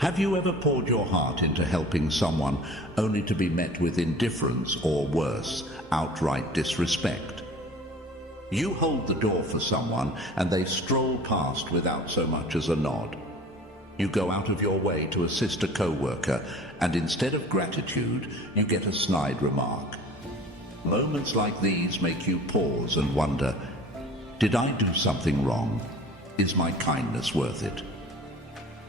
Have you ever poured your heart into helping someone only to be met with indifference or worse, outright disrespect? You hold the door for someone and they stroll past without so much as a nod. You go out of your way to assist a co-worker, and instead of gratitude, you get a snide remark. Moments like these make you pause and wonder, did I do something wrong? Is my kindness worth it?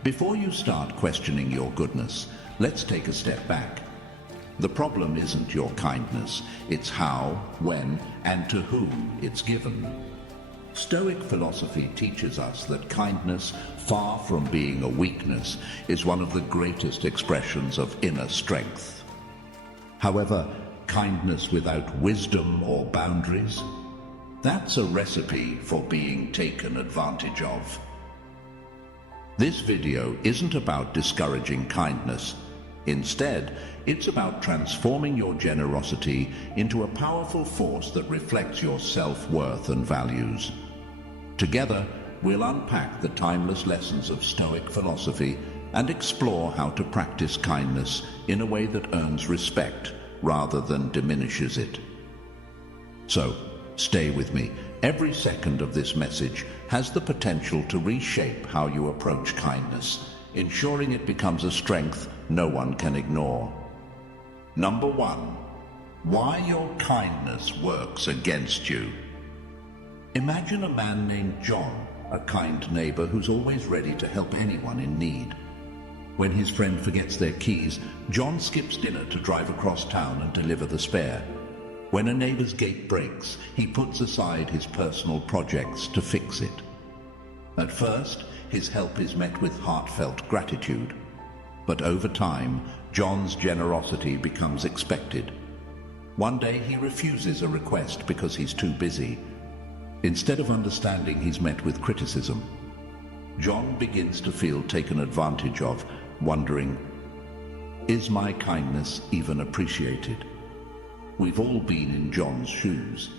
Before you start questioning your goodness, let's take a step back. The problem isn't your kindness, it's how, when, and to whom it's given. Stoic philosophy teaches us that kindness, far from being a weakness, is one of the greatest expressions of inner strength. However, kindness without wisdom or boundaries, that's a recipe for being taken advantage of. This video isn't about discouraging kindness. Instead, it's about transforming your generosity into a powerful force that reflects your self-worth and values. Together, we'll unpack the timeless lessons of Stoic philosophy and explore how to practice kindness in a way that earns respect rather than diminishes it. So, stay with me. Every second of this message has the potential to reshape how you approach kindness, ensuring it becomes a strength no one can ignore. Number 1. Why your kindness works against you. Imagine a man named John, a kind neighbor who's always ready to help anyone in need. When his friend forgets their keys, John skips dinner to drive across town and deliver the spare. When a neighbor's gate breaks, he puts aside his personal projects to fix it. At first, his help is met with heartfelt gratitude. But over time, John's generosity becomes expected. One day he refuses a request because he's too busy. Instead of understanding, he's met with criticism. John begins to feel taken advantage of, wondering, is my kindness even appreciated? We've all been in John's shoes.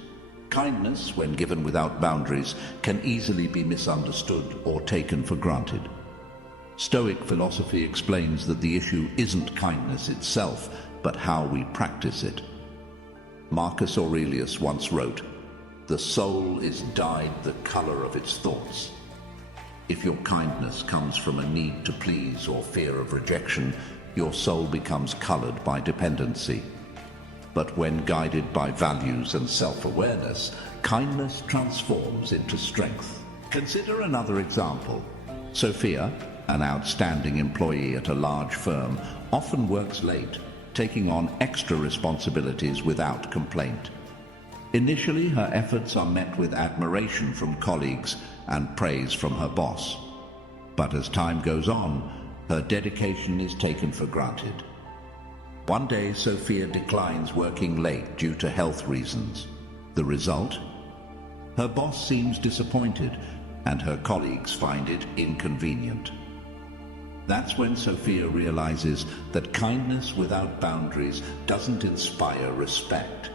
Kindness, when given without boundaries, can easily be misunderstood or taken for granted. Stoic philosophy explains that the issue isn't kindness itself, but how we practice it. Marcus Aurelius once wrote, "The soul is dyed the color of its thoughts." If your kindness comes from a need to please or fear of rejection, your soul becomes colored by dependency. But when guided by values and self-awareness, kindness transforms into strength. Consider another example. Sophia, an outstanding employee at a large firm, often works late, taking on extra responsibilities without complaint. Initially, her efforts are met with admiration from colleagues and praise from her boss. But as time goes on, her dedication is taken for granted. One day, Sophia declines working late due to health reasons. The result? Her boss seems disappointed, and her colleagues find it inconvenient. That's when Sophia realizes that kindness without boundaries doesn't inspire respect.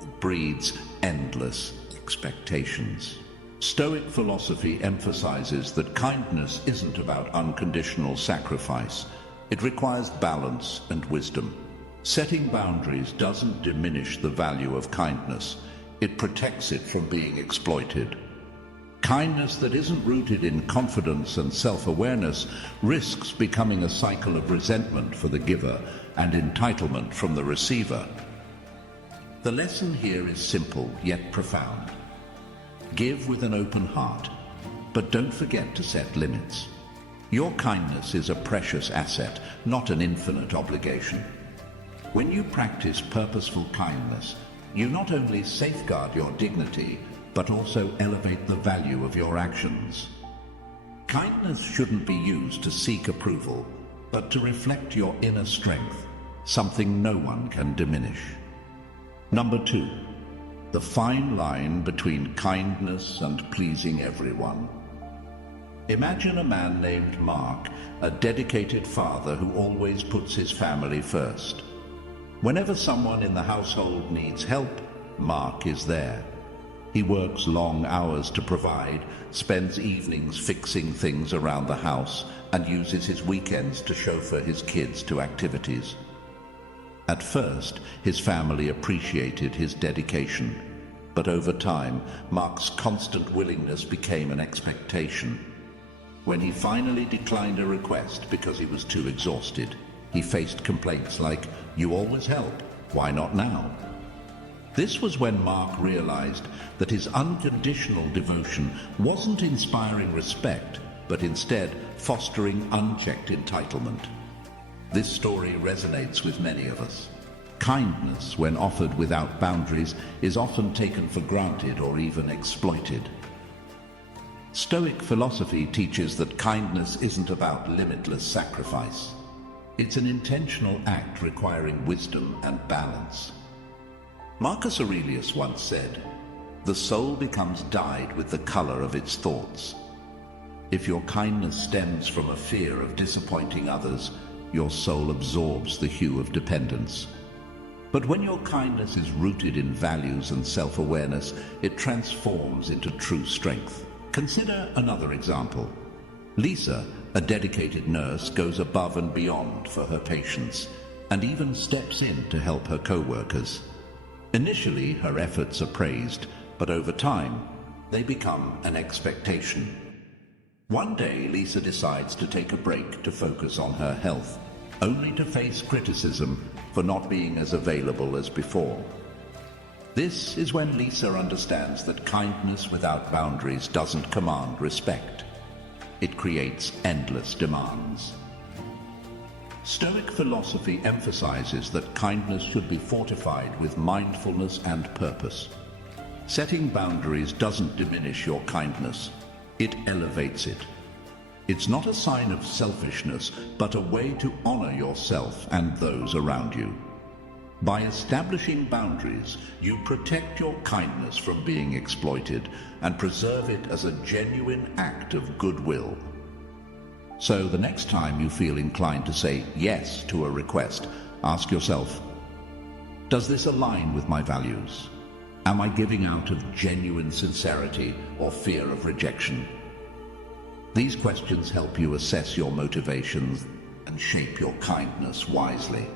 It breeds endless expectations. Stoic philosophy emphasizes that kindness isn't about unconditional sacrifice. It requires balance and wisdom. Setting boundaries doesn't diminish the value of kindness. It protects it from being exploited. Kindness that isn't rooted in confidence and self-awareness risks becoming a cycle of resentment for the giver and entitlement from the receiver. The lesson here is simple yet profound. Give with an open heart, but don't forget to set limits. Your kindness is a precious asset, not an infinite obligation. When you practice purposeful kindness, you not only safeguard your dignity, but also elevate the value of your actions. Kindness shouldn't be used to seek approval, but to reflect your inner strength, something no one can diminish. Number 2, the fine line between kindness and pleasing everyone. Imagine a man named Mark, a dedicated father who always puts his family first. Whenever someone in the household needs help, Mark is there. He works long hours to provide, spends evenings fixing things around the house, and uses his weekends to chauffeur his kids to activities. At first, his family appreciated his dedication, but over time, Mark's constant willingness became an expectation. When he finally declined a request because he was too exhausted, he faced complaints like, "You always help, why not now?" This was when Mark realized that his unconditional devotion wasn't inspiring respect, but instead fostering unchecked entitlement. This story resonates with many of us. Kindness, when offered without boundaries, is often taken for granted or even exploited. Stoic philosophy teaches that kindness isn't about limitless sacrifice. It's an intentional act requiring wisdom and balance. Marcus Aurelius once said, "The soul becomes dyed with the color of its thoughts." If your kindness stems from a fear of disappointing others, your soul absorbs the hue of dependence. But when your kindness is rooted in values and self-awareness, it transforms into true strength. Consider another example. Lisa, a dedicated nurse, goes above and beyond for her patients and even steps in to help her co-workers. Initially, her efforts are praised, but over time, they become an expectation. One day, Lisa decides to take a break to focus on her health, only to face criticism for not being as available as before. This is when Lisa understands that kindness without boundaries doesn't command respect. It creates endless demands. Stoic philosophy emphasizes that kindness should be fortified with mindfulness and purpose. Setting boundaries doesn't diminish your kindness, it elevates it. It's not a sign of selfishness, but a way to honor yourself and those around you. By establishing boundaries, you protect your kindness from being exploited and preserve it as a genuine act of goodwill. So the next time you feel inclined to say yes to a request, ask yourself, does this align with my values? Am I giving out of genuine sincerity or fear of rejection? These questions help you assess your motivations and shape your kindness wisely.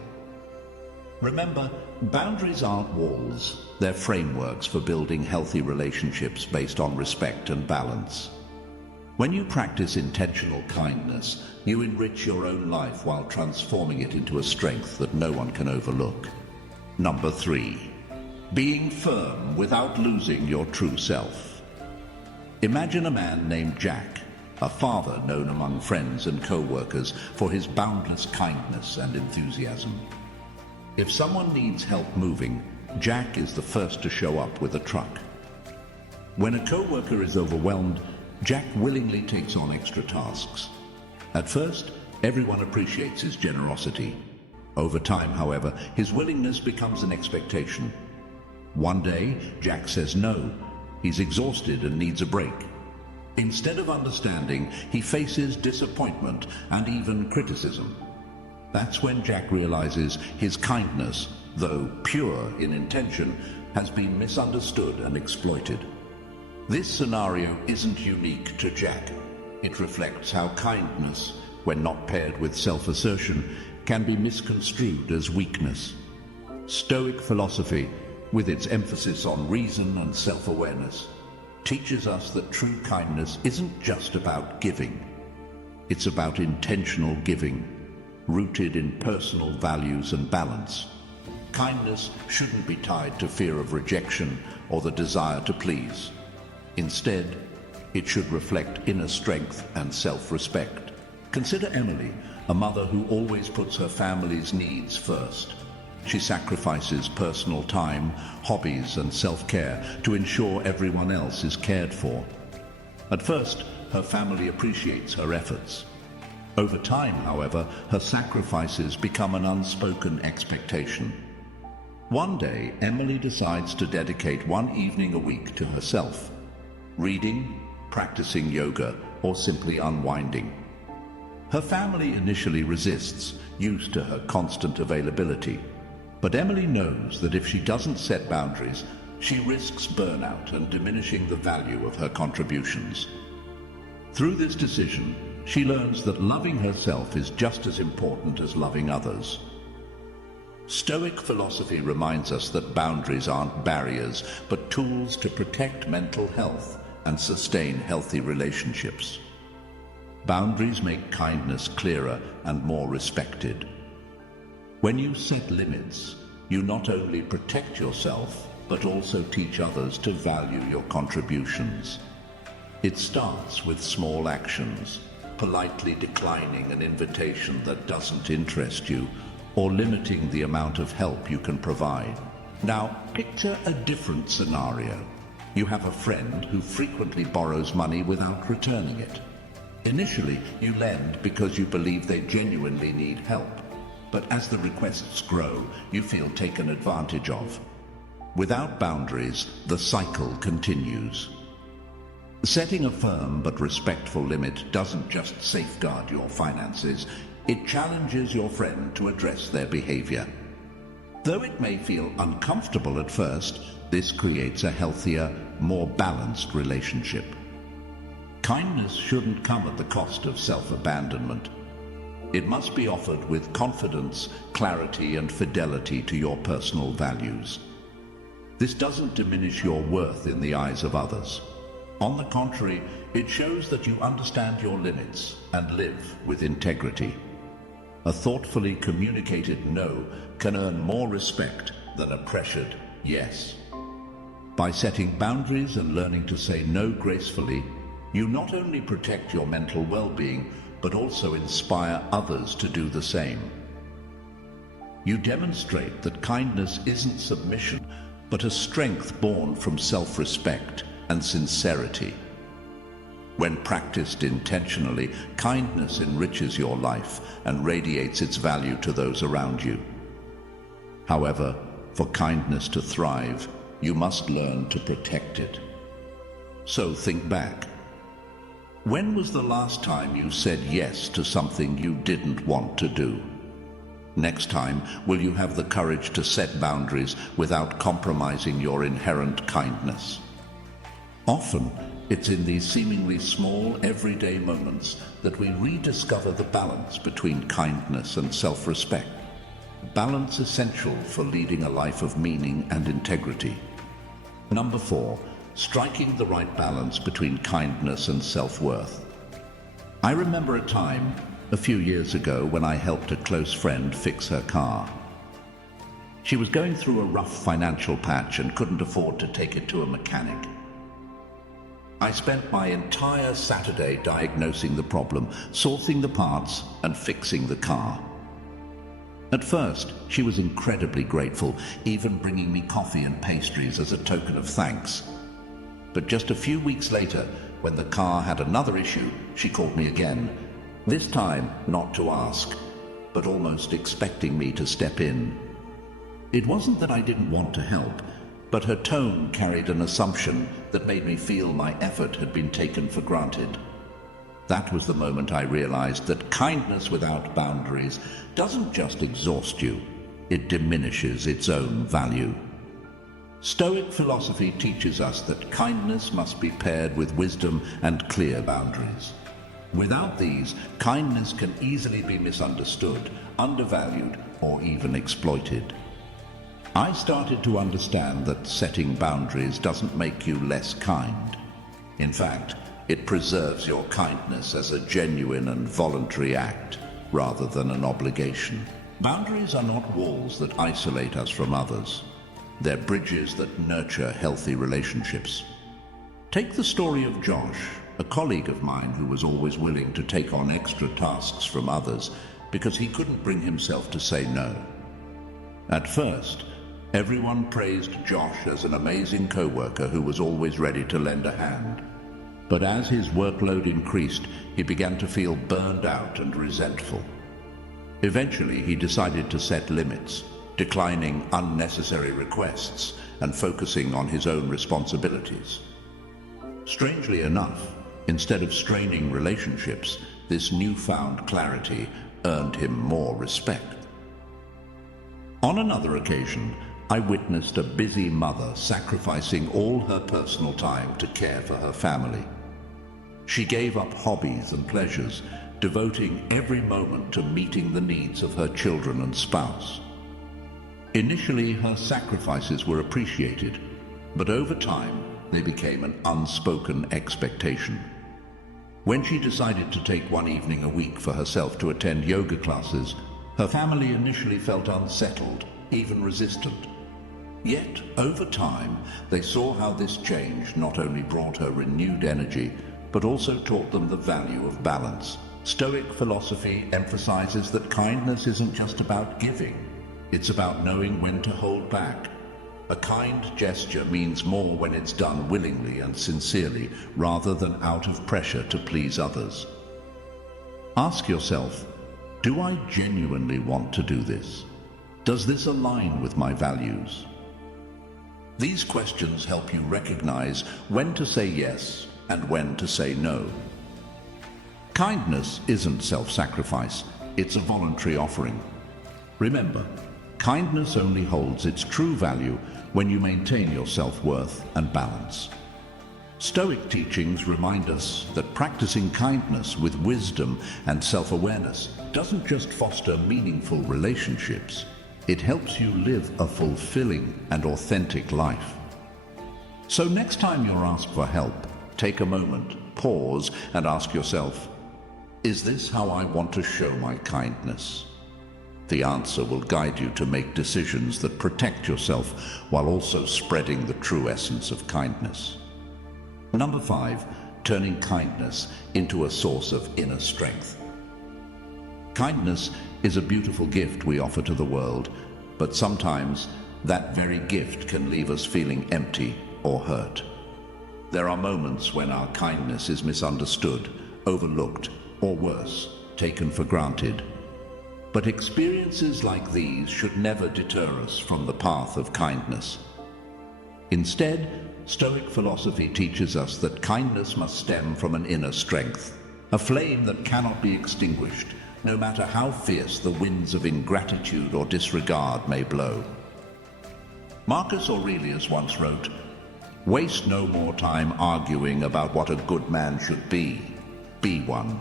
Remember, boundaries aren't walls. They're frameworks for building healthy relationships based on respect and balance. When you practice intentional kindness, you enrich your own life while transforming it into a strength that no one can overlook. Number 3. Being firm without losing your true self. Imagine a man named Jack, a father known among friends and co-workers for his boundless kindness and enthusiasm. If someone needs help moving, Jack is the first to show up with a truck. When a co-worker is overwhelmed, Jack willingly takes on extra tasks. At first, everyone appreciates his generosity. Over time, however, his willingness becomes an expectation. One day, Jack says no. He's exhausted and needs a break. Instead of understanding, he faces disappointment and even criticism. That's when Jack realizes his kindness, though pure in intention, has been misunderstood and exploited. This scenario isn't unique to Jack. It reflects how kindness, when not paired with self-assertion, can be misconstrued as weakness. Stoic philosophy, with its emphasis on reason and self-awareness, teaches us that true kindness isn't just about giving. It's about intentional giving, rooted in personal values and balance. Kindness shouldn't be tied to fear of rejection or the desire to please. Instead, it should reflect inner strength and self-respect. Consider Emily, a mother who always puts her family's needs first. She sacrifices personal time, hobbies, and self-care to ensure everyone else is cared for. At first, her family appreciates her efforts. Over time, however, her sacrifices become an unspoken expectation. One day, Emily decides to dedicate one evening a week to herself, reading, practicing yoga, or simply unwinding. Her family initially resists, used to her constant availability. But Emily knows that if she doesn't set boundaries, she risks burnout and diminishing the value of her contributions. Through this decision, she learns that loving herself is just as important as loving others. Stoic philosophy reminds us that boundaries aren't barriers, but tools to protect mental health and sustain healthy relationships. Boundaries make kindness clearer and more respected. When you set limits, you not only protect yourself, but also teach others to value your contributions. It starts with small actions, politely declining an invitation that doesn't interest you, or limiting the amount of help you can provide. Now, picture a different scenario. You have a friend who frequently borrows money without returning it. Initially, you lend because you believe they genuinely need help. But as the requests grow, you feel taken advantage of. Without boundaries, the cycle continues. Setting a firm but respectful limit doesn't just safeguard your finances, it challenges your friend to address their behavior. Though it may feel uncomfortable at first, this creates a healthier, more balanced relationship. Kindness shouldn't come at the cost of self-abandonment. It must be offered with confidence, clarity, and fidelity to your personal values. This doesn't diminish your worth in the eyes of others. On the contrary, it shows that you understand your limits and live with integrity. A thoughtfully communicated no can earn more respect than a pressured yes. By setting boundaries and learning to say no gracefully, you not only protect your mental well-being, but also inspire others to do the same. You demonstrate that kindness isn't submission, but a strength born from self-respect and sincerity. When practiced intentionally, kindness enriches your life and radiates its value to those around you. However, for kindness to thrive, you must learn to protect it. So think back. When was the last time you said yes to something you didn't want to do? Next time, will you have the courage to set boundaries without compromising your inherent kindness? Often, it's in these seemingly small, everyday moments that we rediscover the balance between kindness and self-respect. Balance essential for leading a life of meaning and integrity. Number 4, striking the right balance between kindness and self-worth. I remember a time, a few years ago, when I helped a close friend fix her car. She was going through a rough financial patch and couldn't afford to take it to a mechanic. I spent my entire Saturday diagnosing the problem, sourcing the parts, and fixing the car. At first, she was incredibly grateful, even bringing me coffee and pastries as a token of thanks. But just a few weeks later, when the car had another issue, she called me again. This time, not to ask, but almost expecting me to step in. It wasn't that I didn't want to help, but her tone carried an assumption that made me feel my effort had been taken for granted. That was the moment I realized that kindness without boundaries doesn't just exhaust you, it diminishes its own value. Stoic philosophy teaches us that kindness must be paired with wisdom and clear boundaries. Without these, kindness can easily be misunderstood, undervalued, or even exploited. I started to understand that setting boundaries doesn't make you less kind. In fact, it preserves your kindness as a genuine and voluntary act, rather than an obligation. Boundaries are not walls that isolate us from others. They're bridges that nurture healthy relationships. Take the story of Josh, a colleague of mine who was always willing to take on extra tasks from others because he couldn't bring himself to say no. At first, everyone praised Josh as an amazing co-worker who was always ready to lend a hand. But as his workload increased, he began to feel burned out and resentful. Eventually, he decided to set limits, declining unnecessary requests and focusing on his own responsibilities. Strangely enough, instead of straining relationships, this newfound clarity earned him more respect. On another occasion, I witnessed a busy mother sacrificing all her personal time to care for her family. She gave up hobbies and pleasures, devoting every moment to meeting the needs of her children and spouse. Initially, her sacrifices were appreciated, but over time, they became an unspoken expectation. When she decided to take one evening a week for herself to attend yoga classes, her family initially felt unsettled, even resistant. Yet, over time, they saw how this change not only brought her renewed energy, but also taught them the value of balance. Stoic philosophy emphasizes that kindness isn't just about giving, it's about knowing when to hold back. A kind gesture means more when it's done willingly and sincerely, rather than out of pressure to please others. Ask yourself, do I genuinely want to do this? Does this align with my values? These questions help you recognize when to say yes and when to say no. Kindness isn't self-sacrifice, it's a voluntary offering. Remember, kindness only holds its true value when you maintain your self-worth and balance. Stoic teachings remind us that practicing kindness with wisdom and self-awareness doesn't just foster meaningful relationships, it helps you live a fulfilling and authentic life. So next time you're asked for help, take a moment, pause, and ask yourself, is this how I want to show my kindness? The answer will guide you to make decisions that protect yourself while also spreading the true essence of kindness. Number 5, turning kindness into a source of inner strength. Kindness is a beautiful gift we offer to the world, but sometimes that very gift can leave us feeling empty or hurt. There are moments when our kindness is misunderstood, overlooked, or worse, taken for granted. But experiences like these should never deter us from the path of kindness. Instead, Stoic philosophy teaches us that kindness must stem from an inner strength, a flame that cannot be extinguished, no matter how fierce the winds of ingratitude or disregard may blow. Marcus Aurelius once wrote, "Waste no more time arguing about what a good man should be one."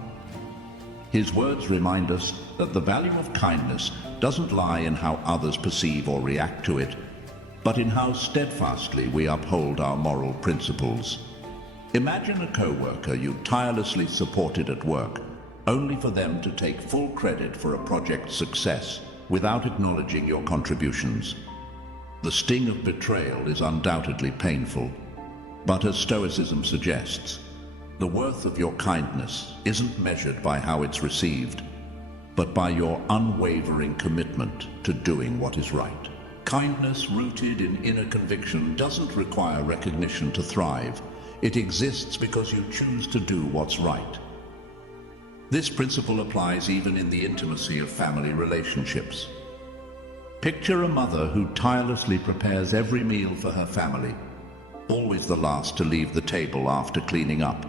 His words remind us that the value of kindness doesn't lie in how others perceive or react to it, but in how steadfastly we uphold our moral principles. Imagine a co-worker you tirelessly supported at work, only for them to take full credit for a project's success without acknowledging your contributions. The sting of betrayal is undoubtedly painful, but as Stoicism suggests, the worth of your kindness isn't measured by how it's received, but by your unwavering commitment to doing what is right. Kindness rooted in inner conviction doesn't require recognition to thrive. It exists because you choose to do what's right. This principle applies even in the intimacy of family relationships. Picture a mother who tirelessly prepares every meal for her family, always the last to leave the table after cleaning up.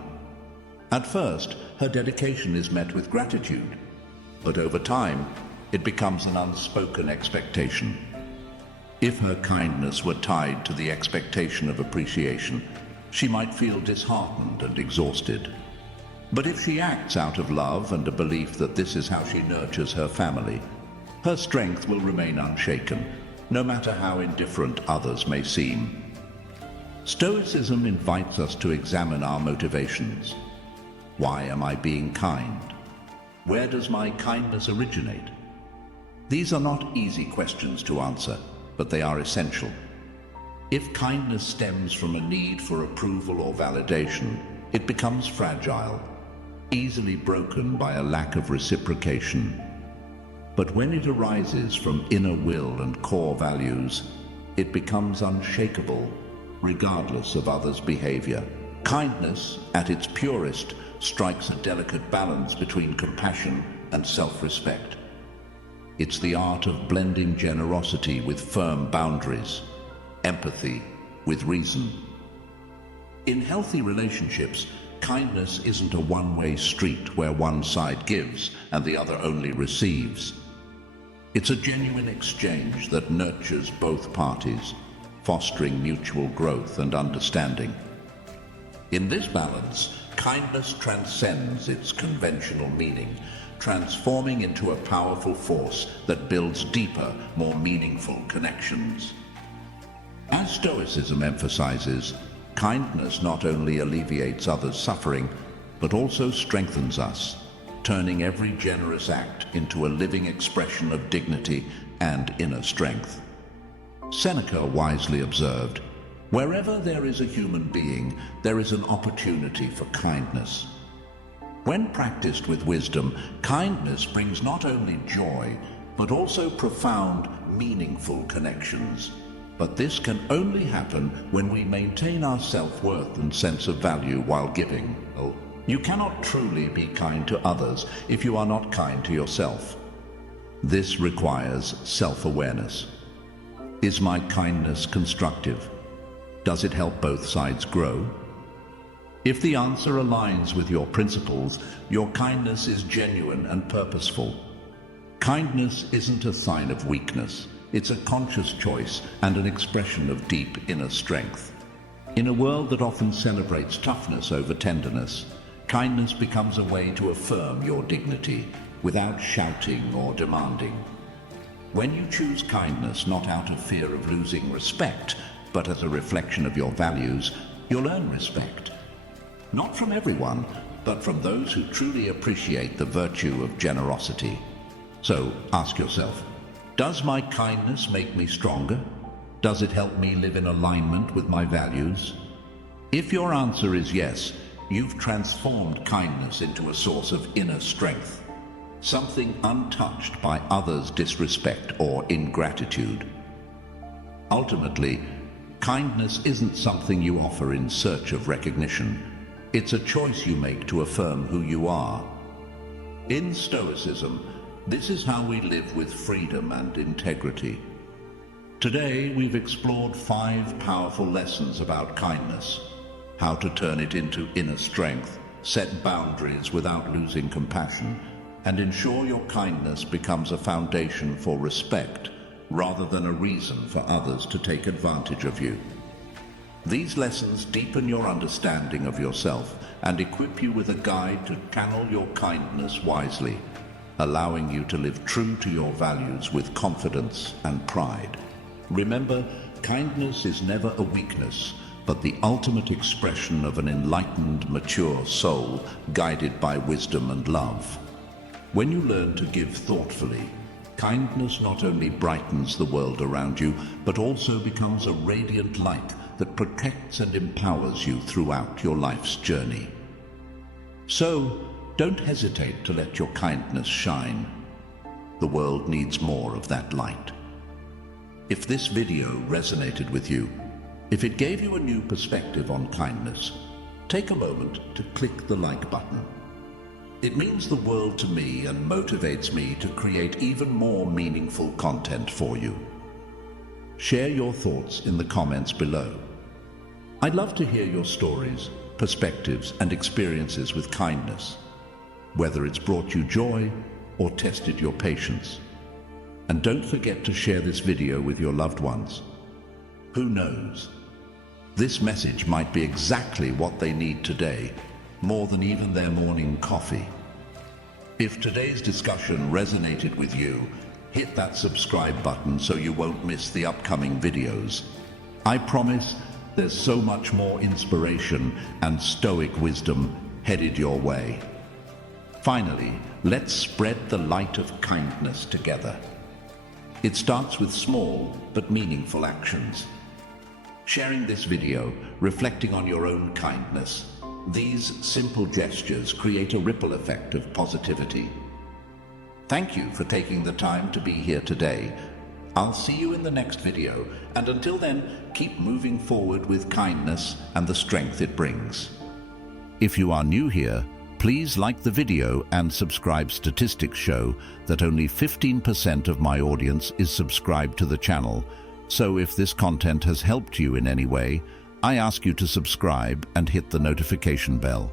At first, her dedication is met with gratitude, but over time, it becomes an unspoken expectation. If her kindness were tied to the expectation of appreciation, she might feel disheartened and exhausted. But if she acts out of love and a belief that this is how she nurtures her family, her strength will remain unshaken, no matter how indifferent others may seem. Stoicism invites us to examine our motivations. Why am I being kind? Where does my kindness originate? These are not easy questions to answer, but they are essential. If kindness stems from a need for approval or validation, it becomes fragile, easily broken by a lack of reciprocation. But when it arises from inner will and core values, it becomes unshakable, regardless of others' behavior. Kindness, at its purest, strikes a delicate balance between compassion and self-respect. It's the art of blending generosity with firm boundaries, empathy with reason. In healthy relationships, kindness isn't a one-way street where one side gives and the other only receives. It's a genuine exchange that nurtures both parties, fostering mutual growth and understanding. In this balance, kindness transcends its conventional meaning, transforming into a powerful force that builds deeper, more meaningful connections. As Stoicism emphasizes, kindness not only alleviates others' suffering, but also strengthens us, turning every generous act into a living expression of dignity and inner strength. Seneca wisely observed, "Wherever there is a human being, there is an opportunity for kindness." When practiced with wisdom, kindness brings not only joy, but also profound, meaningful connections. But this can only happen when we maintain our self-worth and sense of value while giving. You cannot truly be kind to others if you are not kind to yourself. This requires self-awareness. Is my kindness constructive? Does it help both sides grow? If the answer aligns with your principles, your kindness is genuine and purposeful. Kindness isn't a sign of weakness. It's a conscious choice and an expression of deep inner strength. In a world that often celebrates toughness over tenderness, kindness becomes a way to affirm your dignity without shouting or demanding. When you choose kindness not out of fear of losing respect, but as a reflection of your values, you'll earn respect. Not from everyone, but from those who truly appreciate the virtue of generosity. So ask yourself, does my kindness make me stronger? Does it help me live in alignment with my values? If your answer is yes, you've transformed kindness into a source of inner strength, something untouched by others' disrespect or ingratitude. Ultimately, kindness isn't something you offer in search of recognition. It's a choice you make to affirm who you are. In Stoicism, this is how we live with freedom and integrity. Today, we've explored 5 powerful lessons about kindness, how to turn it into inner strength, set boundaries without losing compassion, and ensure your kindness becomes a foundation for respect rather than a reason for others to take advantage of you. These lessons deepen your understanding of yourself and equip you with a guide to channel your kindness wisely, allowing you to live true to your values with confidence and pride. Remember, kindness is never a weakness, but the ultimate expression of an enlightened, mature soul guided by wisdom and love. When you learn to give thoughtfully, kindness not only brightens the world around you, but also becomes a radiant light that protects and empowers you throughout your life's journey. So, don't hesitate to let your kindness shine. The world needs more of that light. If this video resonated with you, if it gave you a new perspective on kindness, take a moment to click the like button. It means the world to me and motivates me to create even more meaningful content for you. Share your thoughts in the comments below. I'd love to hear your stories, perspectives, and experiences with kindness, whether it's brought you joy or tested your patience. And don't forget to share this video with your loved ones. Who knows? This message might be exactly what they need today, more than even their morning coffee. If today's discussion resonated with you, hit that subscribe button so you won't miss the upcoming videos. I promise there's so much more inspiration and Stoic wisdom headed your way. Finally, let's spread the light of kindness together. It starts with small but meaningful actions. Sharing this video, reflecting on your own kindness, these simple gestures create a ripple effect of positivity. Thank you for taking the time to be here today. I'll see you in the next video, and until then, keep moving forward with kindness and the strength it brings. If you are new here, please like the video and subscribe. Statistics show that only 15% of my audience is subscribed to the channel, so if this content has helped you in any way, I ask you to subscribe and hit the notification bell.